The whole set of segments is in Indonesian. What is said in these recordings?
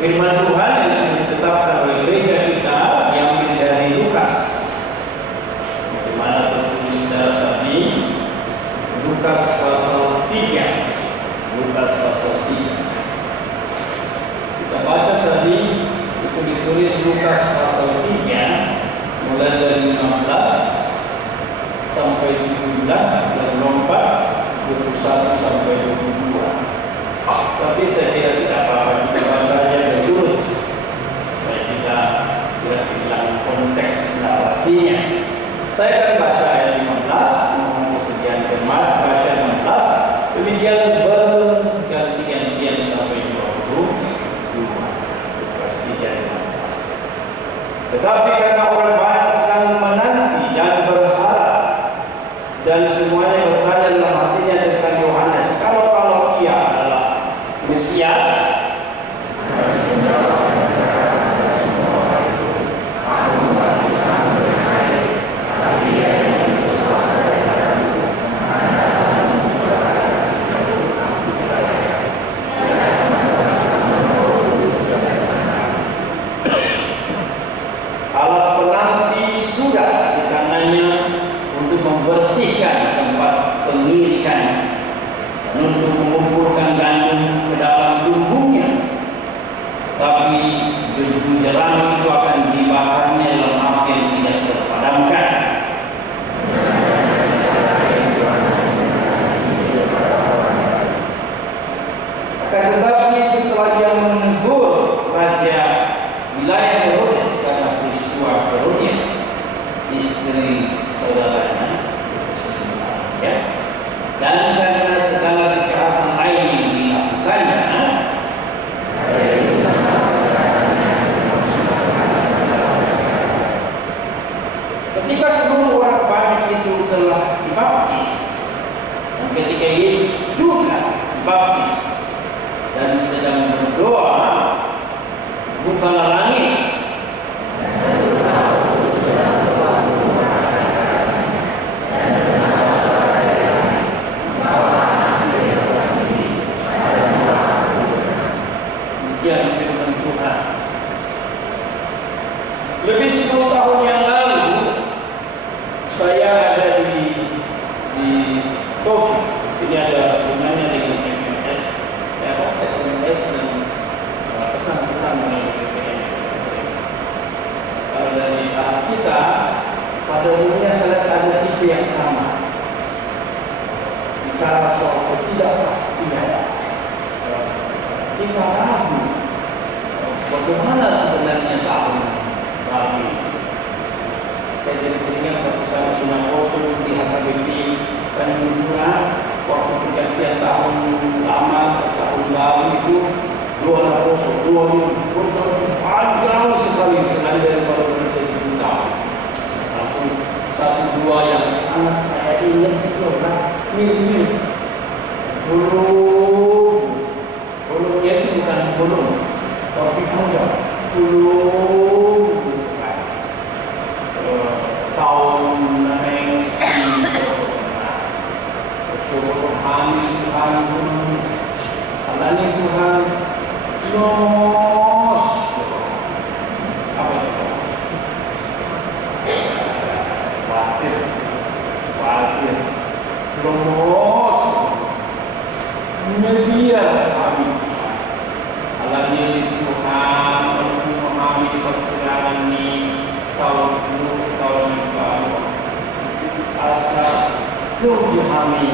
Firman Tuhan yang sudah ditetapkan oleh gereja kita diambil dari Lukas. Sebagaimana tertulis tadi, Lukas pasal 3. Lukas pasal 3. Kita baca tadi itu ditulis Lukas pasal 3 mulai dari 15 sampai 17 dan lompat 21 sampai 22. Tapi saya kira tidak apa-apa kita bacanya berturut supaya kita tidak hilang konteks narasinya. Saya akan baca ayat 15, mohon kesediaan jemaat baca 16, demikian berganti-gantian sampai 22. Lukas 3:15. Tetapi karena orang banyak sekali menanti dan berharap, dan semuanya bertanya dalam hatinya tentang Yohanes, kalau ia adalah Mesias, alat penanti sudah di tangannya untuk membersihkan tempat pengirikan dan untuk mengumpulkan gandum ke dalam lumbungnya. Tapi gerdu jerami itu akan dibakarnya dalam api yang tidak terpadamkan. Akan tetapi setelah ia menegur raja wilayah Herodes karena peristiwa Herodias, istri saudaranya, dan karena segala kejahatan lain yang dilakukannya, ketika seluruh orang banyak itu telah dibaptis, dan ketika Yesus juga dibaptis dan sedang berdoa, bukalah langit, demikian firman Tuhan. Lebih 10 tahun yang lalu saya ada di Tokyo. Ini ada hubungannya dengan MMS, SMS dan pesan-pesan melalui MMS. Kalau dari kita, pada umumnya saya lihat ada tipe yang sama. Bicara soal ketidakpastian, kita ragu bagaimana sebenarnya tahun baru. Saya jadi teringat waktu saya Sinaposo di HKBP Tanjung, waktu pergantian tahun lama ke tahun baru itu dua poso, dua minggu panjang sekali selain daripada berjadi buta. Satu dua yang sangat saya ingat itu adalah mirip bulungnya itu bukan bulung, tapi panjang bulung. Tahun naik suruh hamil Tuhan, alani Tuhan, nos. Apa itu nos? Khawatir, nos. Media kami, alani Tuhan, memahami persidangan ini tahun baru, asal belum dihami,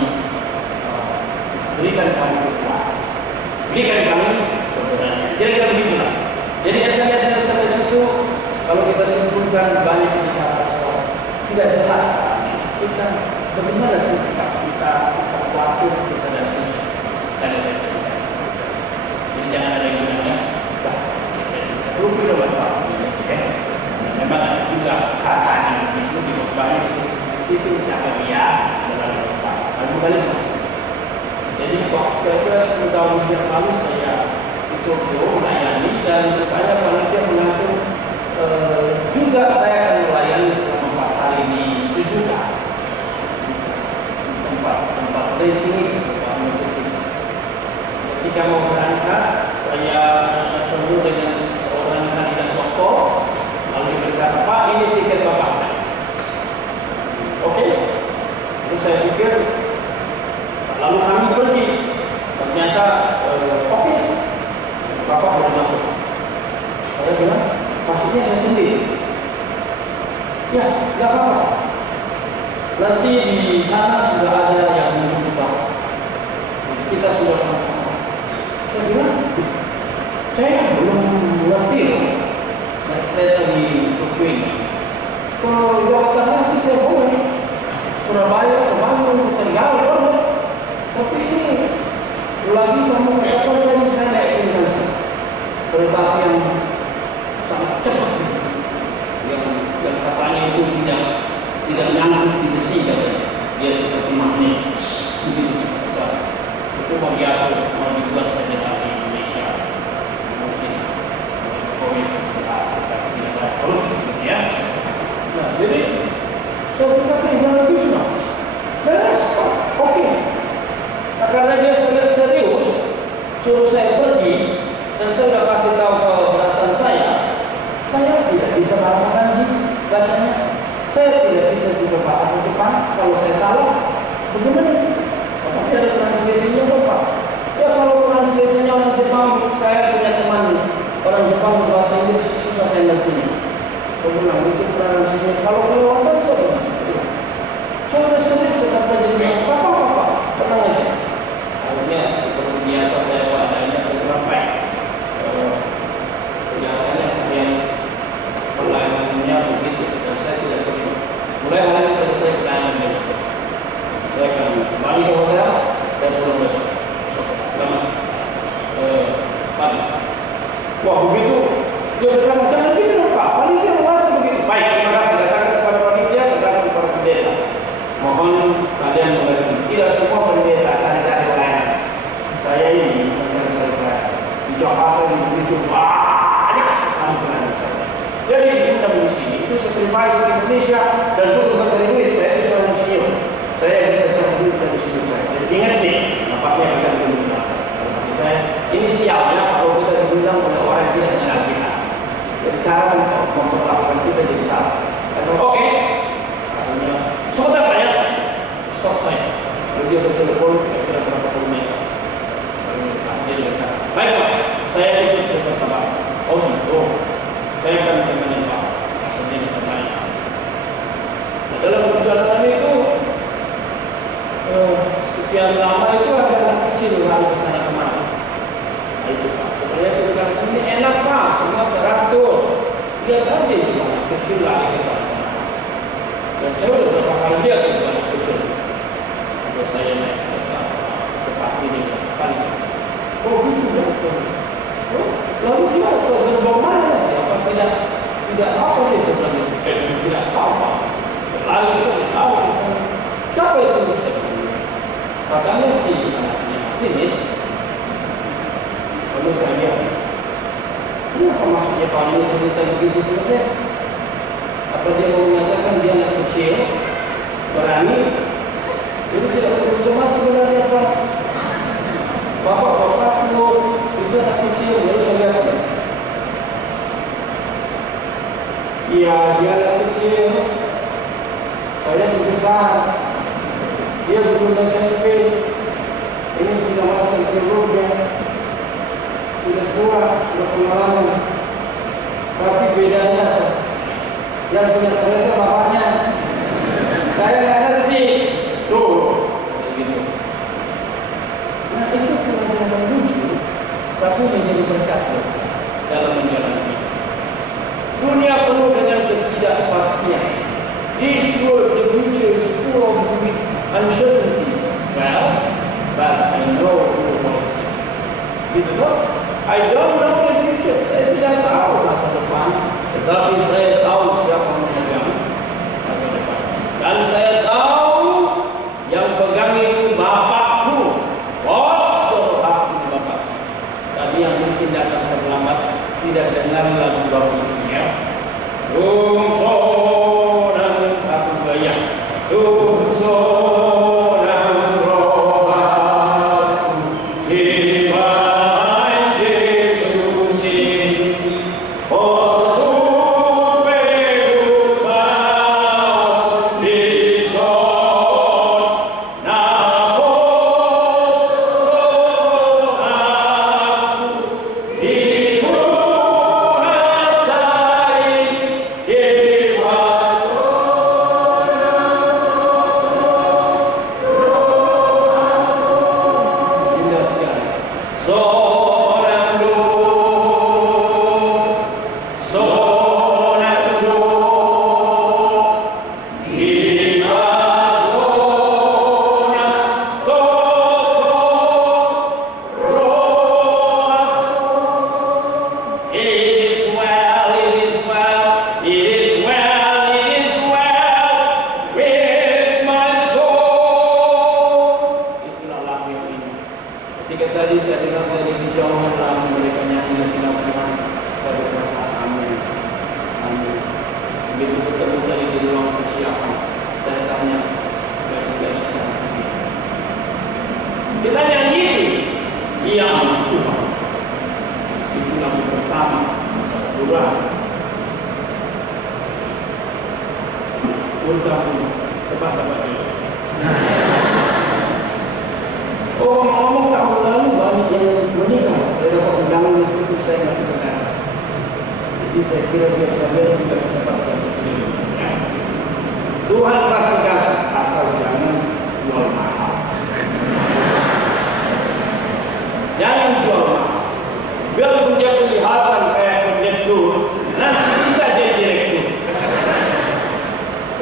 berikan kami kekuatan, berikan kami kebenaran. Kira-kira begitulah. Jadi SMS itu kalau kita simpulkan banyak bicara soal tidak jelas kita bagaimana sih sikap kita khawatir kita dan sebagainya. Karena saya cerita. Jadi jangan ada yang bilang kita rugi lewat waktu ya. Memang ada juga katanya begitu di banyak sisi siapa dia dalam tempat. Bukan itu. Jadi kira-kira 10 tahun yang lalu saya di Tokyo melayani dan banyak panitia mengatur juga saya akan melayani selama 4 hari di Suzuka, tempat racing itu. Ketika mau berangkat, saya perlu dengan Bapak boleh masuk. Saya bilang, masuknya saya sendiri. Ya, nggak apa-apa. Nanti di sana sudah ada yang menjemput Bapak. Kita sudah sama-sama. Saya bilang, saya belum ngerti loh naik kereta di Tokyo ini. Ke Jakarta sih saya boleh, Surabaya, ke Bandung, ke Tegal boleh. Tapi ini lagi kamu katakan tadi saya naik sini. Kereta api yang sangat cepat, yang katanya itu tidak nyangkut di besi katanya. Dia seperti magnet, begitu cepat sekali. Itu mau diatur, mau dibuat saja di Indonesia. Mungkin komunitas kita tidak ada korupsi, ya. Nah, jadi saya berkata jangan begitu, nah. Beres, oke. Nah, karena dia sangat serius, suruh saya pergi, dan saya sudah kasih tahu keberatan saya tidak bisa bahasa kanji bacanya, saya tidak bisa juga bahasa Jepang. Kalau saya salah, bagaimana itu? Tapi ada translasinya kok Pak. Ya kalau translasinya orang Jepang, saya punya teman orang Jepang berbahasa Inggris, susah saya ngertinya. Saya bilang itu translasinya. Kalau kelewatan saya bilang, saya sudah serius tetap menjadi apa, tenang aja. Akhirnya seperti biasa saya padanya, saya bilang baik. Kelihatannya kalian pelayanannya begitu, dan saya tidak terima. Mulai hari ini selesai pelayanan itu. Saya akan kembali ke hotel, saya pulang besok. Selamat pagi. Wah begitu, dia berkata jangan gitu Pak, panitia mengatakan begitu. Baik, terima kasih. Katakan kepada panitia, katakan kepada pendeta. Mohon kalian mengerti, tidak semua pendeta cari-cari pelayanan. Saya ini mencari-cari pelayanan. Di Jakarta di Indonesia banyak sekali pelayanan saya. Jadi diundang di sini itu sacrifice di Indonesia dan itu bukan cari duit. Saya itu seorang insinyur. Saya bisa cari duit dari situ saya. Jadi ingat nih, nampaknya kita belum merasa. Tapi saya inisialnya kalau kita diundang oleh orang yang tidak mengenal kita. Jadi cara memperlakukan kita jadi salah. Oke. Akhirnya sebentar Pak ya. Stop saya. Lalu dia bertelepon kira-kira berapa puluh menit. Lalu dia berkata, baik Pak, saya ikut beserta Pak. Oh gitu. Saya akan menemani Pak. Kemudian ditemani. Nah, dalam perjalanan itu sekian lama itu ada anak kecil lalu ke sana kemari. Nah itu Pak. Sebenarnya sekitar sini enak Pak, semua teratur. Lihat aja itu anak kecil lari ke sana. Dan saya sudah beberapa kali lihat itu anak kecil. Terus saya naik kereta cepat ini kali. Oh gitu ya. Oh, lalu dia ke gerbang mana lagi? Apa tidak apa dia sebenarnya? Saya juga tidak tahu Pak. Lalu saya tahu di sana. Siapa itu? Katanya si anaknya sinis. Lalu saya lihat. Ini apa maksudnya Pak ini cerita begitu sama saya? Apa dia mau mengatakan dia anak kecil, berani, jadi tidak perlu cemas sebenarnya Pak. Bapak itu anak kecil, baru saya lihat. Iya, dia anak kecil, saya besar, dia belum SMP, ini sudah master teologi, sudah tua, sudah pengalaman. Tapi bedanya yang punya kereta bapaknya, saya nggak ngerti. Tuh, gitu. Nah itu pelajaran lucu, tapi menjadi berkat buat saya dalam menjalani hidup. Dunia penuh dengan ketidakpastian. This world, the future is full of uncertainties. Well, but I know who holds it. Gitu loh. I don't know the future. Saya tidak tahu masa depan, tetapi saya tahu siapa yang memegang masa depan. Dan saya tahu yang pegang itu Bapakku. Bos berhak di Bapak. Tapi yang mungkin datang terlambat tidak dengar lagu baru sebelumnya. Tungso dan satu goyang. Tungso. He It is well, it is well, it is well, it is well with my soul. Itulah lagu yang ini. Ketika tadi saya dengar dari kejauhan lagu mereka nyanyi lagi lagu Tuhan, saya berkata amin, amin. Begitu bertemu tadi di ruang persiapan, saya tanya garis-garis cantik. Kita nyanyi, iya Tuhan. Itu lagu pertama, Tuhan. Ultamu, sebab dapat itu. Oh, ngomong tahun lalu banyak yang menikah. Saya dapat undangan meskipun saya nggak bisa datang. Jadi saya kira dia juga bisa dapat. Tuhan pasti kasih, asal jangan jual mahal. Jangan jual mahal. Biarpun dia kelihatan kayak penjektur, nanti bisa jadi direktur.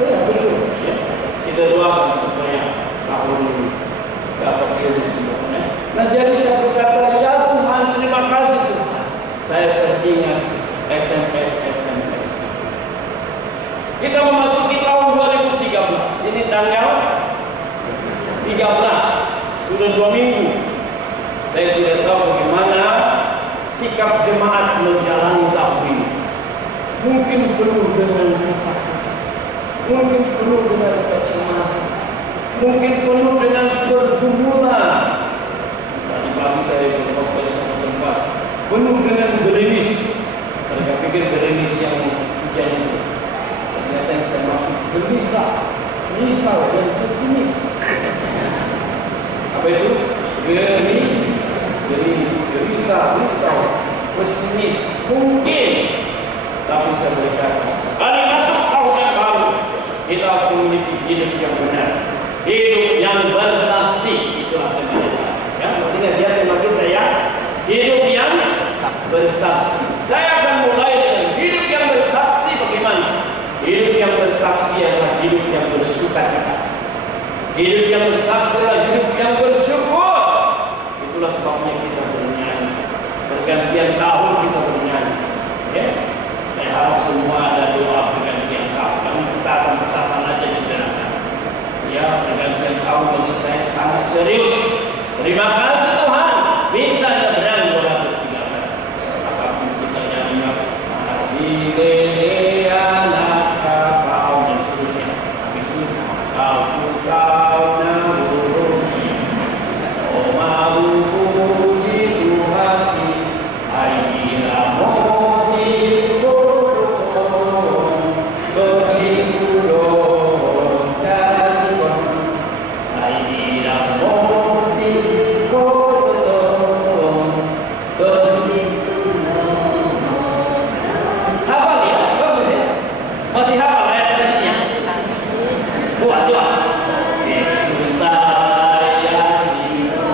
Ya betul. Ya. Kita doakan supaya tahun ini dapat jadi semuanya. Nah jadi saya berkata, ya Tuhan, terima kasih Tuhan. Saya teringat SMS. Kita memasuki tahun 2013. Ini tanggal 13. Sudah 2 minggu. Saya tidak tahu bagaimana sikap jemaat menjalani tahun ini. Mungkin penuh dengan ketakutan, mungkin penuh dengan kecemasan, mungkin penuh dengan pergumulan. Tadi pagi saya berkhotbah di satu tempat, penuh dengan gerimis. Mereka pikir gerimis yang hujan itu. Ternyata yang saya masuk gelisah, risau dan pesimis. Apa itu? Gerimis, gelisah, risau, pesimis. Mungkin, tapi saya berkata, sekali masuk tahun yang baru, kita harus memiliki hidup yang benar, hidup yang bersaksi. Itulah tema kita. Ya, mestinya dia tema kita ya, hidup yang bersaksi. Saya akan mulai dengan hidup yang bersaksi. Bagaimana? Hidup yang bersaksi adalah hidup yang bersukacita. Hidup yang bersaksi adalah hidup yang bersyukur. Itulah sebabnya kita bernyanyi. Pergantian tahun kita bernyanyi. Ya? Saya harap semua ada doa pergantian tahun. Kami petasan aja di belakang. Ya, pergantian tahun bagi saya sangat serius. Terima kasih Tuhan. Bisa nyebrang 213. Apapun kita nyanyi, makasih Dede anak kau dan seterusnya. Habis itu salku kau namuruni, oh mau puji Tuhan di aira moti kotor bercikudon dan aira moti kotor bercikudon. Hafal ya? Bagus ya? Masih hafal ayat tadinya? Buat coba. Yesus saya siapa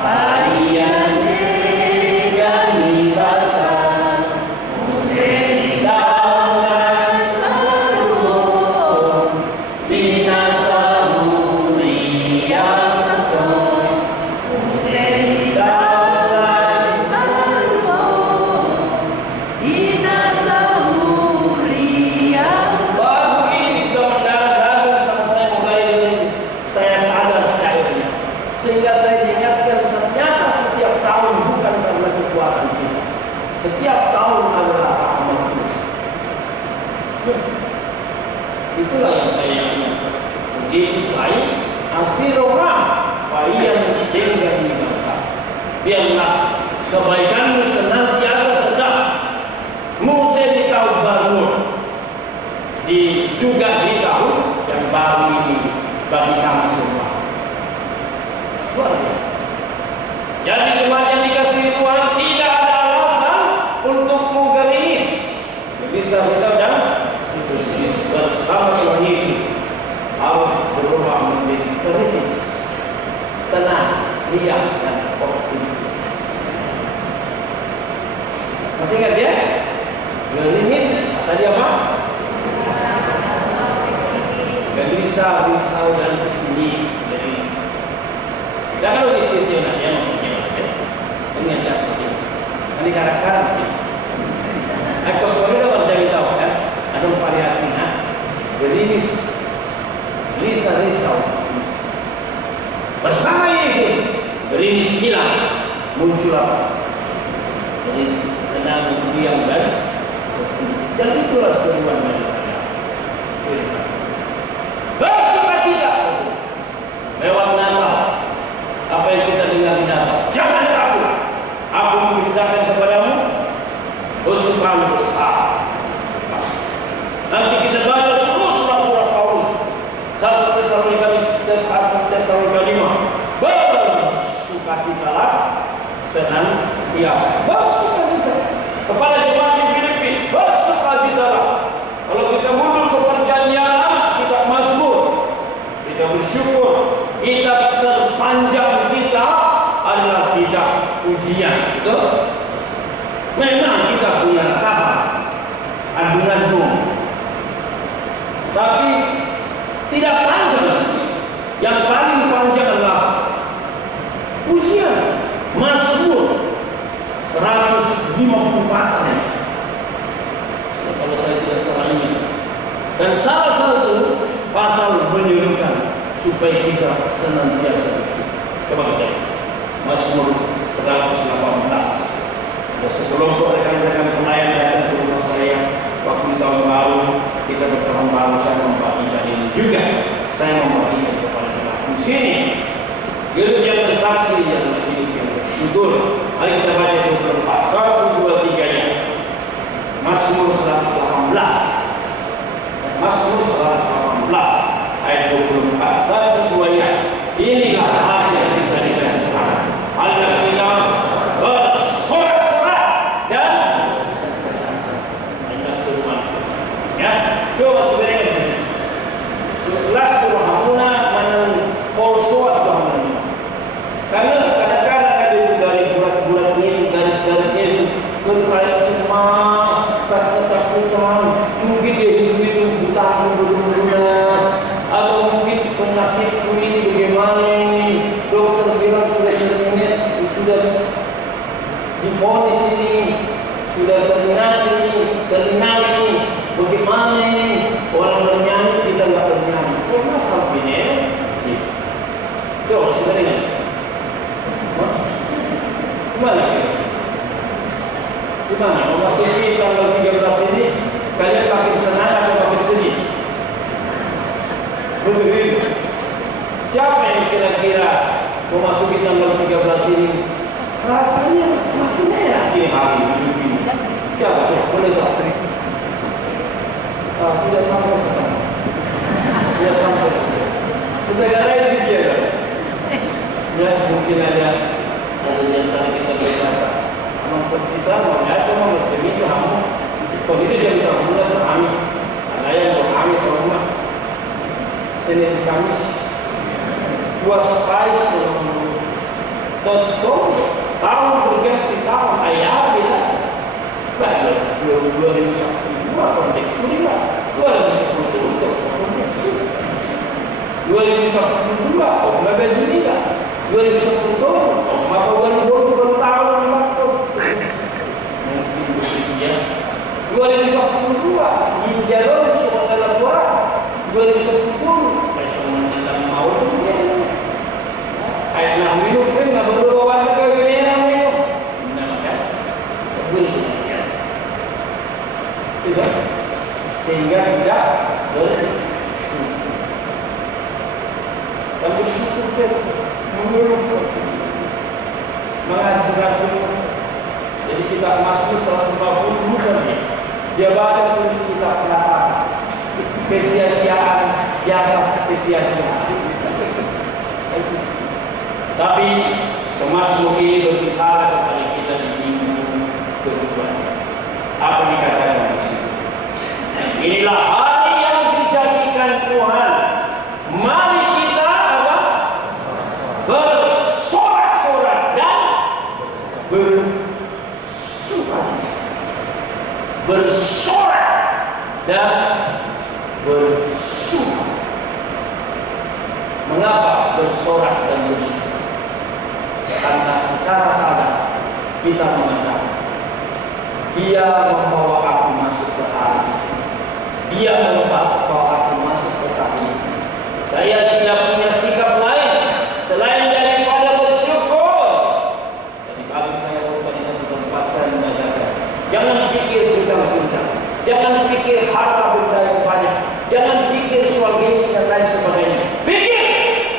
varian kami basa musik daunan harum binasa muliaku musik daunan harum binasa muliaku. Lagu ini sudah mendadak sama saya mulai dari saya sadar syairnya, sehingga saya diingatkan ternyata setiap tahun bukan karena kekuatan kita, setiap tahun adalah rahmat Tuhan. Itulah yang saya ingatkan. Yesus lain asiroham wayan tinggal di bangsa. Biarlah kebaikanmu senantiasa tetap. Musa di tahun baru, juga di tahun yang baru ini bagi kami semua. Luar biasa. Jadi jemaat yang dikasihi Tuhan, tidak ada alasan untukmu gerimis, gelisah-gelisah dan pesimis. Bersama Tuhan Yesus harus berubah menjadi kritis, tenang, riang dan optimis. Masih ingat ya? Gerimis tadi apa? Gelisah, risau dan pesimis. Jangan lupa istilah dia mempunyai. Ini yang jadi. Ini karakter. Ekoswara berjaya tahu kan? Ada variasinya. Gerimis, Lisa bersama Yesus. Gerimis hilang, muncul apa? Gerimis tenang, diam dan itulah seruan daripada firman. Bersukacita lewat Natal. Apa yang kita dengar di Natal? Jangan takut. Aku memberitakan kepadamu kesukaan besar. Nanti kita baca terus surat-surat Paulus. 1 Tesalonika 5. Bersukacitalah senantiasa. Bersukacita. Kepada jemaat di Filipin, bersukacitalah. Kalau kita mundur ke perjanjian lama, kita Mazmur, kita bersyukur, kita terpanjang kita adalah kita ujian. Betul? Memang kita punya apa? Andung-andung. Tapi tidak panjang. Yang paling panjang adalah ujian. Mazmur 150 pasal. Kalau saya tidak salah ingat. Dan salah satu pasal menyuruhkan supaya kita senantiasa bersyukur. Coba kita lihat. Mazmur 118. Ada sekelompok rekan-rekan pelayan datang ke rumah saya waktu tahun baru. Kita bertahun baru saya membagikan ini juga. Saya membagikan kepada jemaat di sini. Hidup yang bersaksi yang hidup yang bersyukur. Mari kita baca 24. 1, 2, 3-nya. Mazmur 118. Mazmur 118 ayat 24. 1, 2-nya. Inilah hari yang dijadikan Tuhan. Allah kita bersorak-sorak dan hanya firman. Ya, coba sebenarnya. Kelas Tuhanuna menang kolsoat Tuhan. Karena kadang-kadang ada dari bulat-bulat ini, garis-garisnya itu berkait cemas, ketakutan, mungkin dia itu buta lunas, atau mungkin penyakit ini bagaimana ini, dokter bilang sudah terminal, sudah divonis ini, sudah terminal ini, bagaimana ini, orang bernyanyi kita nggak bernyanyi, kok masalah ini? Coba sebenarnya. Gimana? Memasuki tanggal 13 ini, kalian makin senang atau makin sedih? Begitu. Siapa yang kira-kira memasuki tanggal 13 ini rasanya makin enak di hari ini? Siapa? Coba boleh tak? Tidak sampai sekarang. Tidak sampai sekarang. Segala itu dia kan? Ya mungkin ada yang tadi kita berkata, memang kita mengatakan mempercayai kamu. Kalau itu jadi kamu dan kami, ada yang berkami ke rumah. Senin Kamis, puasa tentu tahun berganti tahun ayah bila pada 2010 kontek kelima 2010 untuk 2012 Oktober Juni 2010 maka baru tahun waktu mungkin begitu 2012 Injalon semua dalam orang 2010 semua dalam mau ayat nak minum pun nggak perlu bawa ke sini nak minum kan bersyukur tidak sehingga tidak bersyukur dan bersyukur pun menurut mengadu-adu. Jadi kita masuk 150 bukan dia baca terus kita kata kesia-siaan di atas kesia-siaan. Tapi Mazmur ini berbicara kepada kita di minggu kedua. Apa dikatakan di sini? Inilah hari yang dijadikan Tuhan. Mari kita apa? Bersorak-sorak dan bersukacita. Bersorak dan bersuka. Mengapa bersorak dan bersuka? Karena secara sadar kita mengatakan Dia membawa Dia melepas bahwa aku masuk ke tahun ini. Saya tidak punya sikap lain selain daripada bersyukur. Tadi pagi saya berada di satu tempat, saya mengajarkan, jangan pikir hutang-hutang, jangan pikir harta benda yang banyak, jangan pikir soal gengsi dan lain sebagainya. Pikir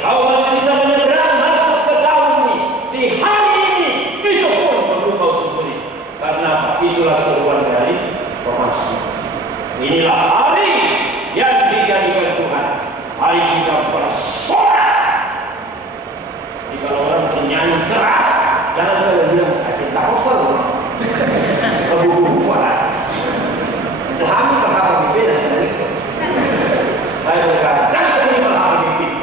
kau masih bisa menyeberang masuk ke tahun ini di hari ini, itu pun perlu kau syukuri. Karena itulah seruan dari Rasul. Inilah hari yang dijadikan Tuhan, hari kita bersorak. Jadi kalau orang bernyanyi keras, jangan kalian bilang, "Kita tahu sekali." Kebuku suara. Kami berharap berbeda dari itu. Saya berkata, dan saya berharap berbeda.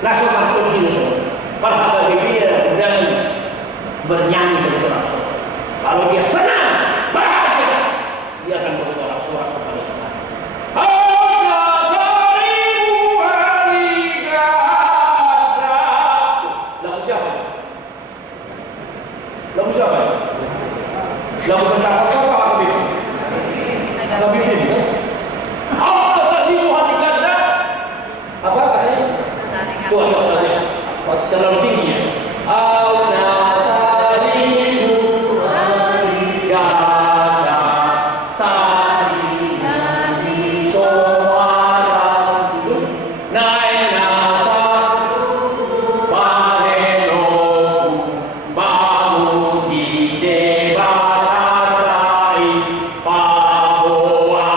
Langsung mantul ini semua. Berharap berbeda dan bernyanyi bersorak-sorak. Kalau dia senang, bahagia, dia akan bersorak-sorak kepada Tuhan. Lagu siapa? Lagu Pentakosta atau apa itu? Lagu ini kan? Apa seribu hari ganda? Apa katanya? Coba saja. Terlalu tinggi ya. Auna seribu hari ganda sari soaran naik nasa bahenoku mamuji debatatai paboa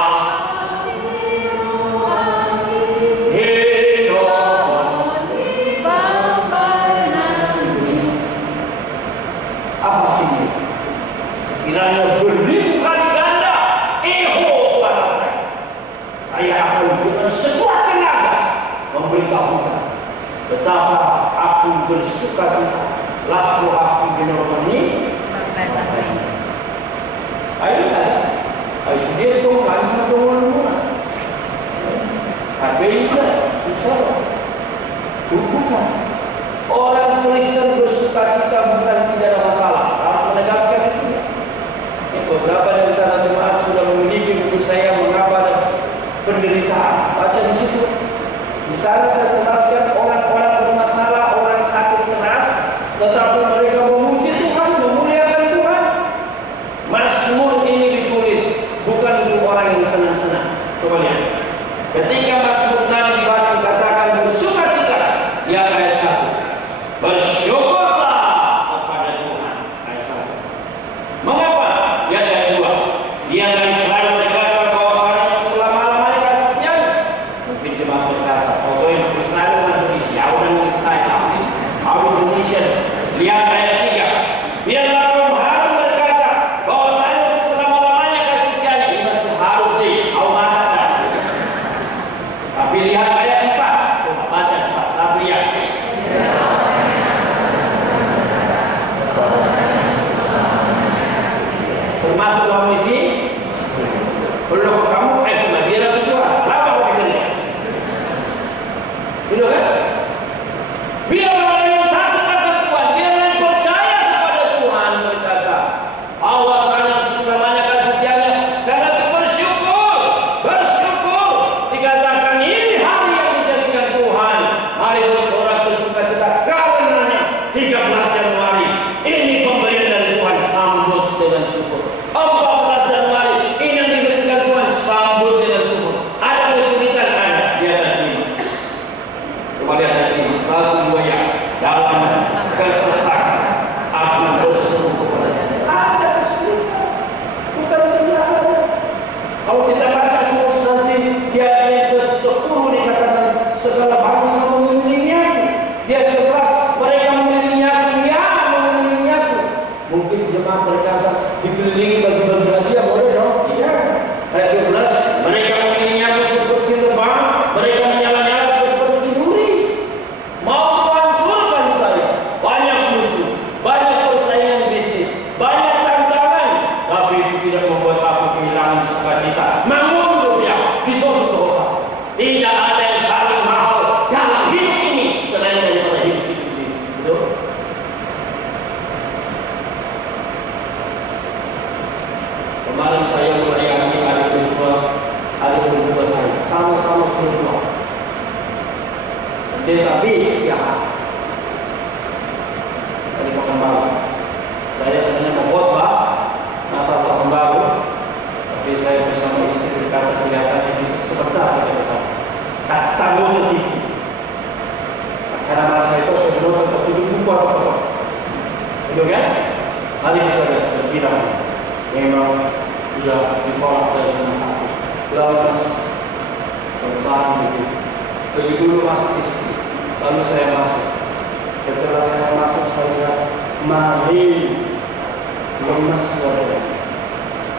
apa ini? Sekiranya beribu kali ganda, suara saya. Saya akan dengan sekuat tenaga memberitahukan betapa aku bersuka cita. Lasku hati benar-benar ayo kan? Ayo sudah tu lancar dulu. Tapi ini susah. Bukan. Orang Kristen bersuka cita bukan tidak ada masalah. Saya harus menegaskan itu. Beberapa dari antara jemaat sudah memiliki buku saya mengapa ada penderitaan. Baca di situ. Di sana saya jelaskan orang-orang bermasalah, orang sakit keras, tetapi mereka memuji Tuhan, memuliakan Tuhan. Mazmur ini ditulis bukan untuk orang yang senang-senang. Coba lihat. Ketika Mazmur tadi dikatakan bersuka cita, ya ayat 1. Bersyukurlah kepada Tuhan, ayat 1. Mengapa? Ya ayat 2. Dia dari Israel berkata bahwa selama-lamanya kasihnya. Mungkin jemaat berkata, "Oh, yang Israel dan Indonesia, orang Israel, orang Indonesia." Lihat ayat 3. Biarlah kaum Harun berkata bahwa saya untuk selama-lamanya kasihnya. Ini masih Harun deh, awalnya. Tapi lihat ayat 4. Coba baca 4. Saya lihat. Termasuk dalam misi belum kamu sama dia lagi Tuhan. Kenapa kau tinggal? Betul kan? Biarlah yang takut akan Tuhan, biarlah yang percaya kepada Tuhan berkata, bahwasanya selamanya kasih-Nya, karena itu bersyukur, bersyukur. Dikatakan ini hari yang dijadikan Tuhan, hari bersorak bersukacita. Karenanya 13 Januari ini pemberian dari Tuhan, sambut dengan syukur. 14 Januari ini yang diberikan Tuhan, sambut dengan syukur. Ada kesulitan, ada di atas ini. Coba lihat ayat ini, 1, 2 ya. Dalam kesesakan aku berseru kepada-Nya. Ada kesulitan, bukan tidak ada. Kalau kita baca terus nanti di ayat ke-10 dikatakan segala bangsa mengelilingi aku. Di ayat 11 mereka mengelilingi aku, ya mengelilingi aku. Mungkin jemaat berkata dikelilingi bagi-bagi hadiah, boleh dong? Iya. Ayat 12 mereka mengelilingi aku seperti lebah, mereka menyala-nyala seperti duri. Mau menghancurkan saya. Banyak musuh, banyak persaingan bisnis, banyak tantangan. Tapi itu tidak membuat aku kehilangan sukacita. Mengundur dia di suatu dosa. Tidak ada yang paling mahal dalam hidup ini selain daripada hidup itu sendiri. Betul? Kemarin saya merayakan hari kedua Tetapi siapa? Dari Pekanbaru. Saya sebenarnya mau khotbah Natal Tahun Baru, tapi saya bersama istri berkata kelihatannya bisa sebentar kita bersama. Kata tertinggi. Karena masa itu sebelum tertutup buku apa-apa. Itu kan? Mari kita lihat berpindah. Memang sudah ditolak dari rumah sakit. Lalu mas bertahan begitu. Lebih dulu masuk istri, lalu saya masuk. Setelah saya masuk, saya mari lemes saudara.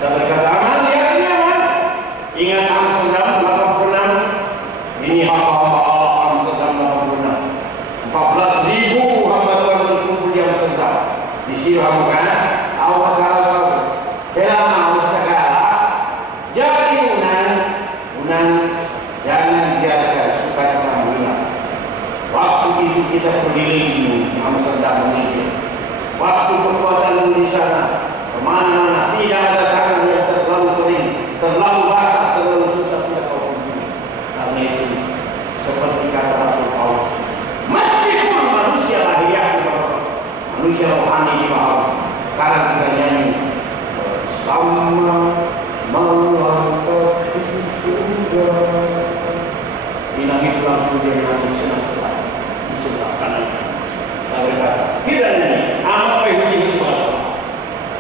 Saya berkata, aman, lihatnya aman. Ingat Amsterdam 86. Ini hamba-hamba Allah Amsterdam 86. 14.000 hamba Tuhan berkumpul di Amsterdam. Di sini hamba kan? Awas harus. Dalam segala. Jadi unan jangan biarkan supaya kamu hilang. Waktu itu kita keliling Amsterdam ini. Waktu kekuatan di sana, kemana-mana tidak ada tanah yang terlalu kering, terlalu basah, terlalu susah tidak kau begini. Karena itu seperti kata Rasul Paulus, meskipun manusia lahiriah dibawa, manusia rohani dibawa. Sekarang kita nyanyi bersama melangkah di surga. Bina itu langsung dia nyanyi senang-senang di sebelah kanan. Saya berkata, tidak nyanyi. Apa yang itu masalah?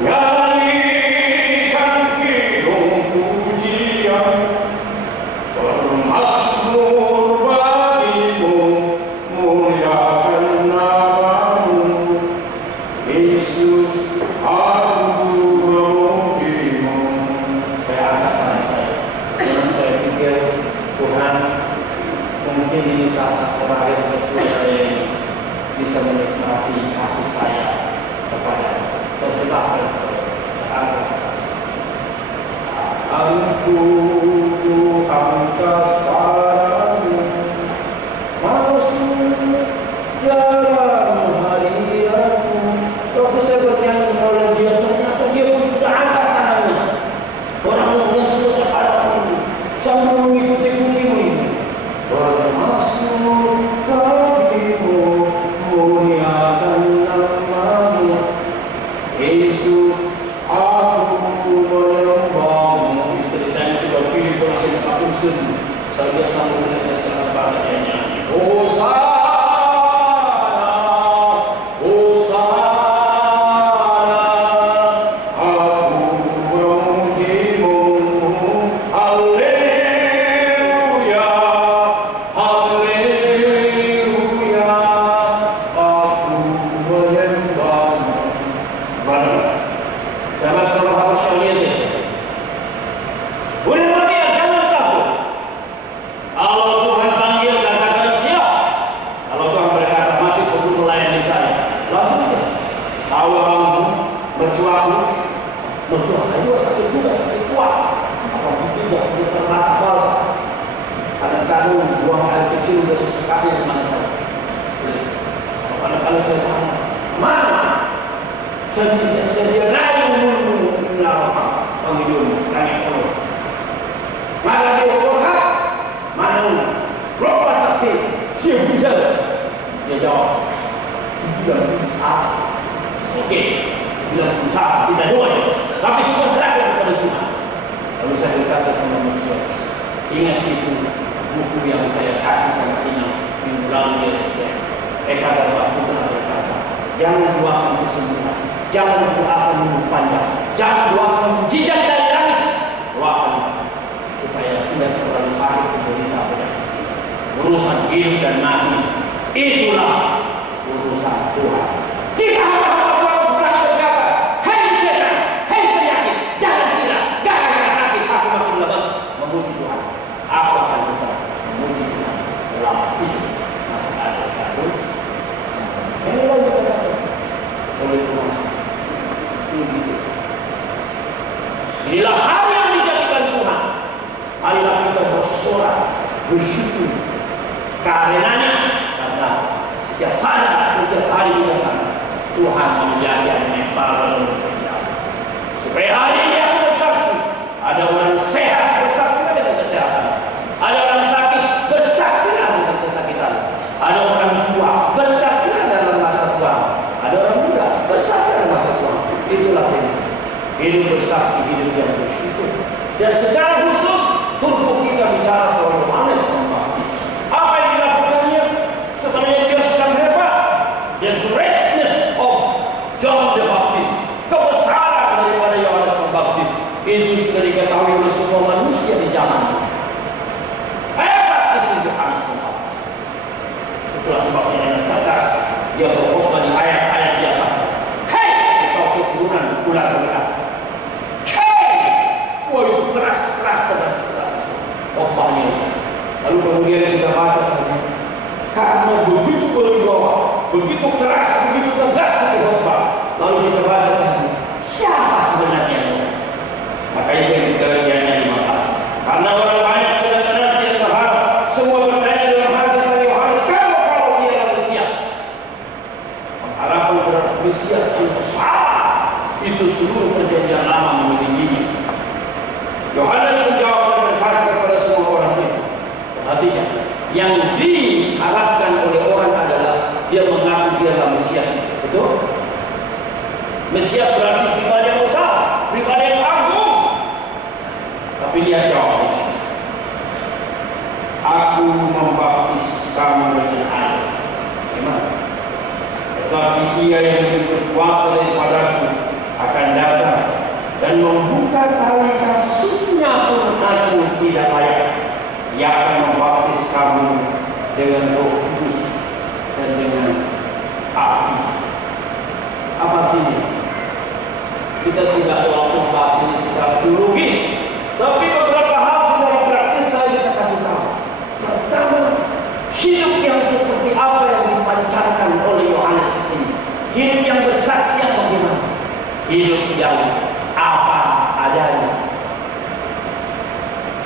Nyanyikan kidung pujian, bermasmur bagimu, muliakan namamu, Yesus, aku memujimu. Saya angkat tangan saya, dan saya pikir Tuhan, mungkin ini saat terakhir betul saya ini bisa menikmati kasih saya kepada terjebak aku angkat padamu masuk dalam hadiratmu. Waktu saya bernyanyi oleh dia, ternyata dia pun sudah angkat tangannya. Orang yang sudah sekarang ini sambil mengikuti buktimu ini bermasuk bagimu, muliakan namamu, Yesus, aku menyembahmu. Istri saya sudah pilih penasihat aku sendiri. Saya sambil melihatnya sekarang pada dia nyanyi. Hosana, Hosana, aku memujimu. Haleluya, haleluya, aku menyembahmu. Sama sama harus lihat ya. Boleh dia jangan takut. Kalau Tuhan panggil katakan siap. Kalau Tuhan berkata masih perlu melayani saya, lakukan. Tahu kamu mertuaku, mertua saya juga sakit kuat. Apa tidak dia termata bal. Kadang-kadang buang air kecil udah sesekali di mana saya. Kadang-kadang saya tanya, mana? Saya dia rayu panggil tanya Allah. Mana dia berhak? Mana berapa sakti? Siapa bisa? Dia jawab 91. Oke, 91 tidak dua ya. Tapi semua serahkan kepada Tuhan. Lalu saya berkata sama manusia, ingat itu buku yang saya kasih sama Ina minggu lalu dia share. Kata Bapak Putra berkata, jangan doakan kesembuhan, jangan doakan umur panjang, jangan doakan mujizat dari langit, doakan supaya tidak terlalu sakit menderita penyakit. Urusan hidup dan mati itulah urusan Tuhan. Jika hamba-hamba Tuhan sudah berkata, hei setan, hei penyakit, jangan tidak, gara-gara sakit aku makin lemas memuji Tuhan. Aku akan tetap memuji Tuhan selama hidup masih ada kabur. Inilah yang dikatakan oleh Tuhan. Inilah hal yang dijadikan Tuhan. Marilah kita bersorak, bersyukur. Karenanya, karena setiap saat, setiap hari kita sana, Tuhan menjadi menempel supaya hari ini aku bersaksi. Ada orang sehat bersaksi dengan kesehatan. Ada orang sakit bersaksi dengan kesakitan. Ada Dan secara khusus untuk kita bicara soal Yohanes Pembaptis. Apa yang dilakukannya? Sebenarnya dia sedang hebat. The greatness of John the Baptist, kebesaran daripada Yohanes Pembaptis, itu sudah diketahui oleh semua manusia di zaman. Hebat itu Yohanes Pembaptis. Itulah sebabnya dengan tegas dia berkhotbah di ayat-ayat di atas. Hei, kau keturunan ular berat. Woi, keras, tegas. Khotbahnya. Lalu kemudian kita baca tadi, karena begitu berwibawa, begitu keras, begitu tegas itu khotbah. Lalu kita baca tadi, siapa sebenarnya? Maka itu yang kita lihatnya di atas. Karena orang banyak sedang menanti dan berharap, semua bertanya dalam hati tentang Yohanes, kalau dia adalah Mesias. Pengharapan terhadap Mesias yang besar itu seluruh perjanjian lama memilikinya. Yohanes menjawab dan berkata kepada semua orang itu, perhatikan, yang diharapkan oleh orang adalah dia mengaku dia adalah Mesias itu. Betul? Mesias berarti pribadi yang besar, pribadi yang agung. Tapi dia jawab, aku membaptis kamu dengan air. Gimana? Tetapi ia yang lebih berkuasa daripadaku akan datang dan membuka tali kasutnya pun aku tidak layak. Ia akan membaptis kamu dengan Roh Kudus dan dengan api. Apa artinya? Kita tidak ada waktu membahas ini secara teologis, tapi beberapa hal secara praktis saya bisa kasih tahu. Pertama, hidup yang seperti apa yang dipancarkan oleh Yohanes di sini. Hidup yang bersaksi yang bagaimana? Hidup yang apa adanya.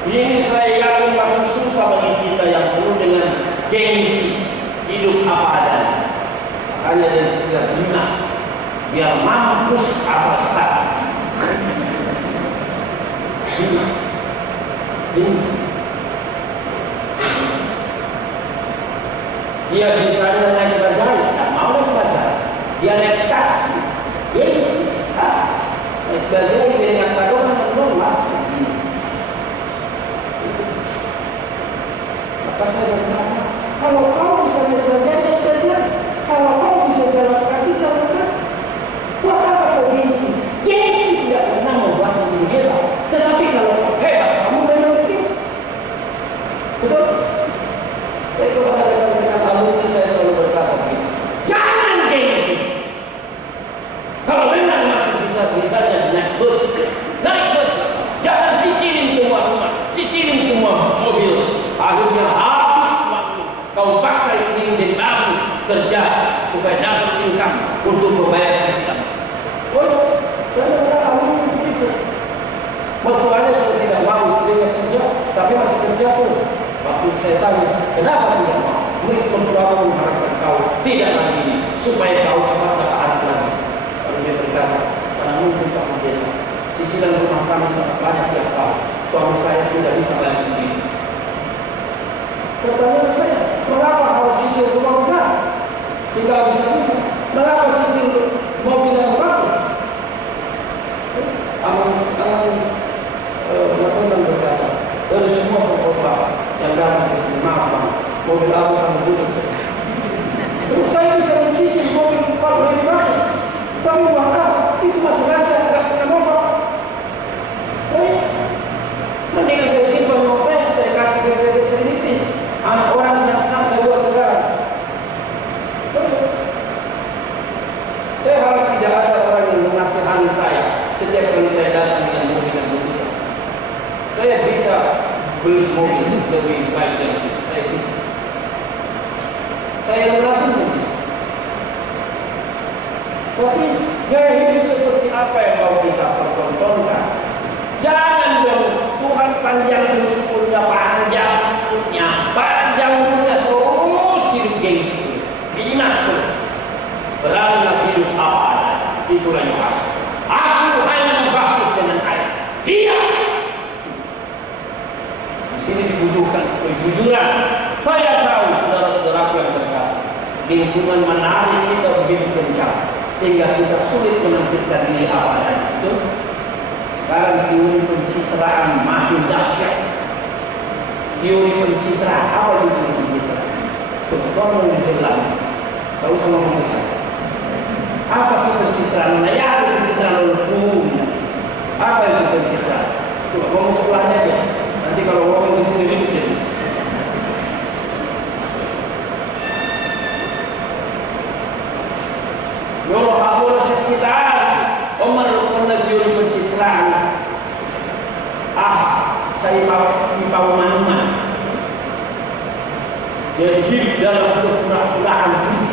Ini saya yakin makin susah bagi kita yang penuh dengan gengsi. Hidup apa adanya. Makanya ada istilah dinas, biar mampus asal start. Dinas, gengsi. Dia bisa naik bajai, tak mau naik bajai. Dia naik taksi, gengsi. Naik bajai dia yang kadang belum masuk. Maka saya berkata, kalau kau bisa naik bajai, naik bajai. Kalau kau bisa jalan kaki, jalan kaki. Buat apa kau gengsi? Gengsi tidak pernah membuat menjadi hebat. Tetapi kalau kau hebat, kamu memang gengsi. Betul? Jadi kepada rekan-rekan alumni saya selalu berkata begini, jangan gengsi. Kalau memang masih bisa-bisanya naik bus, jangan cicilin semua rumah, cicilin semua mobil. Akhirnya habis waktu. Kau paksa istri menjadi babu kerja supaya dapat income untuk membayar cicilan. Oh, karena alumni begitu. Mertuanya sudah tidak mau istrinya kerja, tapi masih kerja tuh. Waktu saya tanya, kenapa tidak mau? Mertua mengharapkan kau tidak lagi ini, supaya kau cepat dapat anak lagi. Lalu dia berkata, karena mungkin Pak Pendeta, cicilan rumah kami sangat banyak tiap tahun. Suami saya tidak bisa bayar sendiri. Pertanyaan saya, mengapa harus cicil rumah besar? Sehingga bisa-bisa. Mengapa cicil mobil yang bagus? Aman berkata, dari semua pengkhotbah yang datang ke sini, maaf bang, mobil aku akan butuh. Saya bisa mencicil mobil lebih bagus, tapi buat apa? Itu masih lancar, nggak pernah mogok. Mendingan saya simpan uang saya kasih ke saya Trinity. Anak orang senang-senang saya buat sekarang. Saya harap tidak ada orang yang mengasihani saya setiap kali saya datang dengan mobil yang begitu. Saya bisa beli mobil lebih baik dari situ. Saya bisa. Saya merasa mungkin. Tapi gaya hidup seperti apa yang mau kita pertontonkan? Jangan dong, Tuhan panjang terus umurnya, panjang umurnya terus hidup gengsi terus, dinas terus. Beranilah hidup apa adanya. Itulah Yohanes. Aku hanya membaptis dengan air. Dia. Di sini dibutuhkan kejujuran. Saya tahu saudara-saudaraku yang terkasih, lingkungan menarik kita begitu kencang sehingga kita sulit menampilkan diri apa adanya. Itu Sekarang teori pencitraan makin dahsyat. Teori pencitraan, apa itu teori pencitraan? Coba ngomong di sebelah, tahu sama ngomong saya. Apa sih pencitraan? Nah, ya ada pencitraan lalu. Apa itu pencitraan? Coba ngomong sebelahnya aja. Nanti kalau ngomong di sini ribut jadi. Yolo habola sekitar, Omar pernah teori pencitraan. Saya mau mana? Dia hidup dalam kepura-puraan terus,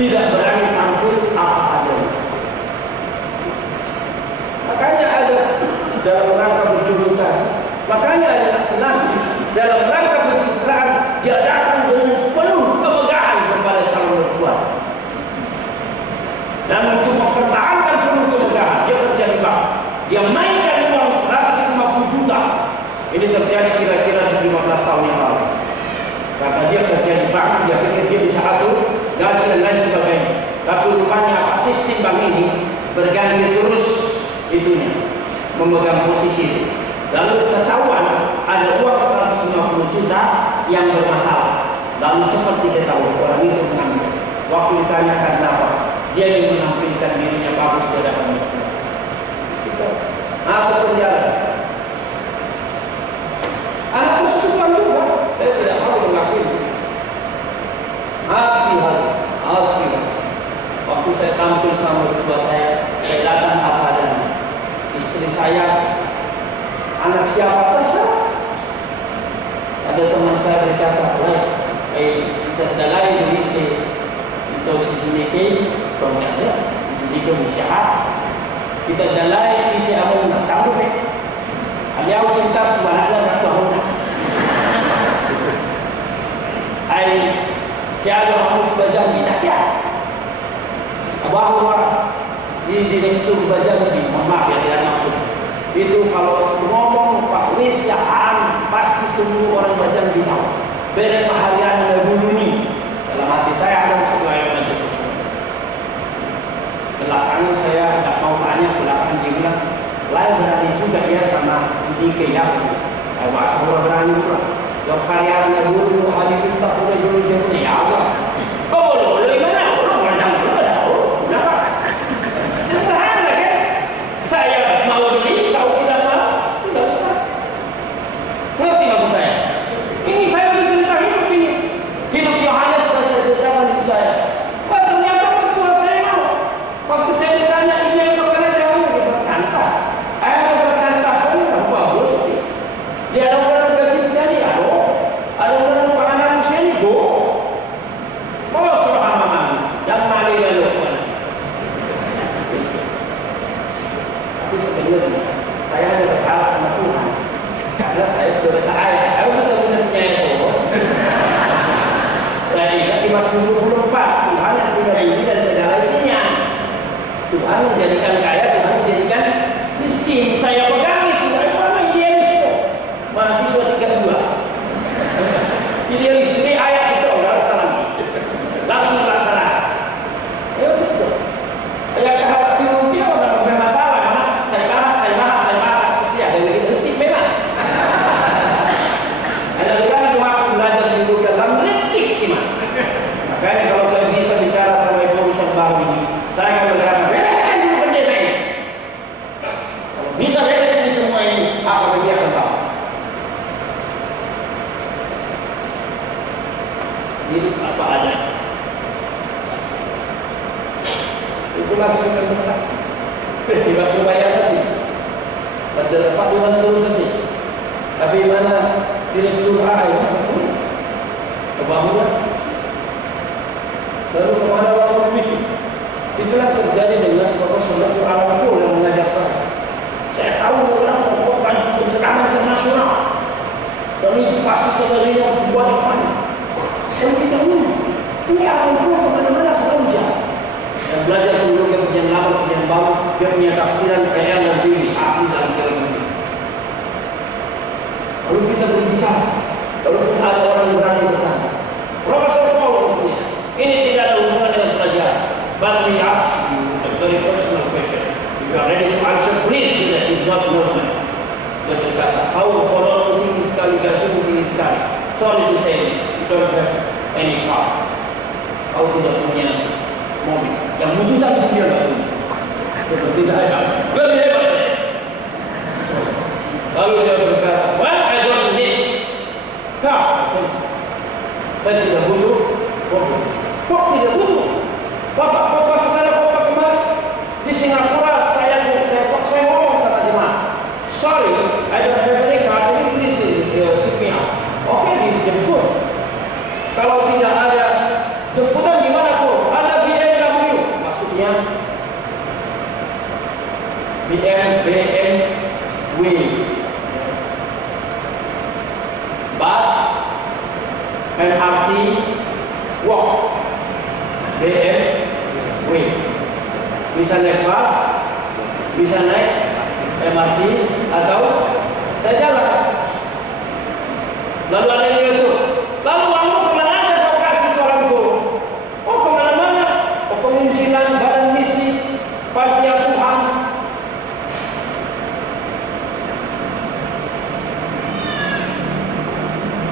tidak berani tampil apa adanya. Makanya ada dalam rangka berjulukan, makanya ada laki-laki dalam rangka pencitraan dia datang dengan penuh kemegahan kepada calon mertua. Dan untuk mempertahankan penuh kemegahan, dia kerja di bank. Dia mainkan uang 150 juta. Ini terjadi kira-kira 15 tahun yang lalu. Karena dia kerja di bank, dia pikir dia bisa atur gaji dan lain sebagainya. Tapi rupanya apa? Sistem bank ini berganti terus itunya, memegang posisi itu. Lalu ketahuan ada uang 150 juta yang bermasalah. Lalu cepat diketahui orang itu mengambil. Waktu ditanya karena apa? Dia ingin menampilkan dirinya bagus di hadapan mereka. Masuk penjara. Anak persekutuan juga. Saya tidak mau mengakui. Hati-hati. Waktu saya tampil sama mertua saya datang apa adanya. Istri saya, anak siapa terserah. Ada teman saya berkata, kita dalai Indonesia itu si Junike, bangga si Junike musyahat. Kita dalai isi amuna, kamu aliau cinta Tuhan Allah dan Tuhan. Kiado kamu coba jambi, dah ya. Bahwa di direktur Bajambi, mohon maaf ya tidak maksud. Itu kalau ngomong Pak Wis Yahan pasti semua orang Bajambi tahu. Beren Maharian dan Buduni. Dalam hati saya ada sebuah yang menjadi belakangan saya tidak mau tanya, belakangan dia bilang lain berani juga dia sama Junike ya. Masa orang berani pula. Yang karyanya dulu hari kita udah jauh-jauh ya Allah. Oh, boleh mana? Boleh mana? Boleh kenapa? Sederhana kan? Saya mau beli, kau tidak mau, tidak usah. Ngerti maksud saya? Ini saya bercerita hidup ini. Hidup Yohanes sudah saya ceritakan hidup saya. Wah, ternyata waktu saya mau. Waktu saya ditanya ini yang berkata jauh dia berkantas. Ada berkantas ini lah bagus. Dia ada orang gaji saya ni ada orang panganan usia ni go. Oh, subhanallah. Dan mali lalu. Tapi sebenarnya saya hanya berharap sama Tuhan. Karena saya sudah baca ayat. Aku betul punya itu. Saya ingat di Mazmur 24. Tuhan yang punya bumi dan segala isinya. Tuhan menjadikan kaya, Tuhan menjadikan miskin. Saya pegang itu. Apa idealis itu? Mahasiswa 32. Idealis ini ayat itu orang salah. Langsung laksanakan. Ya betul. Ya hati rupiah orang bermasalah karena saya bahas. Pasti ada yang detik memang. Ada orang dua belajar dulu dalam detik iman. Makanya kalau saya bisa bicara sama Ibu Rusak baru ini, saya akan berkata, bereskan dulu bendera ini. Kalau bisa bereskan semua ini, apa bagi akan bahas? Hidup apa adanya. Itulah kita bersaksi. Tiba-tiba bayar tadi. Pada lepas di mana terus tadi. Tapi mana direktur akhir betul. Kebahuan. Lalu kemana waktu begitu? Itulah terjadi dengan Profesor Dr. Alamku yang mengajar saya. Saya tahu orang melakukan pencegahan internasional. Dan itu pasti sebenarnya buat banyak. Kalau kita ini Alamku kemana-mana selalu jalan. Dan belajar dulu ke penjelasan lama, penjelasan baru, dia punya tafsiran PL dan BB, ahli dalam teologi. Lalu kita berbicara, lalu ada orang yang berani bertanya, Profesor Paul punya, ini tidak ada hubungan dengan pelajaran. But we ask you a very personal question. If you are ready to answer, please do that. If not, sekali. Sorry to say this, you don't have any car. Kau tidak punya mobil. Yang butuhkan itu dia nggak punya. Seperti saya, lebih hebat saya. Lalu dia berkata, well, I don't need car. Saya tidak butuh mobil. Kok tidak butuh? Bapak khotbah ke sana, khotbah kemari. Di Singapura saya ngomong sama jemaah. Sorry, I don't have any car. Can you please pick me up? Oke, dijemput. Kalau tidak ada jemputan gimana kok? Ada BMW, maksudnya BMW, bus, MRT, walk, BMW. Bisa naik bus, bisa naik MRT, atau saya jalan. Lalu ada yang itu, lalu kamu kemana aja kau kasih ke orangku? Oh, kemana-mana. Oh, penginjilan, badan misi, panti asuhan.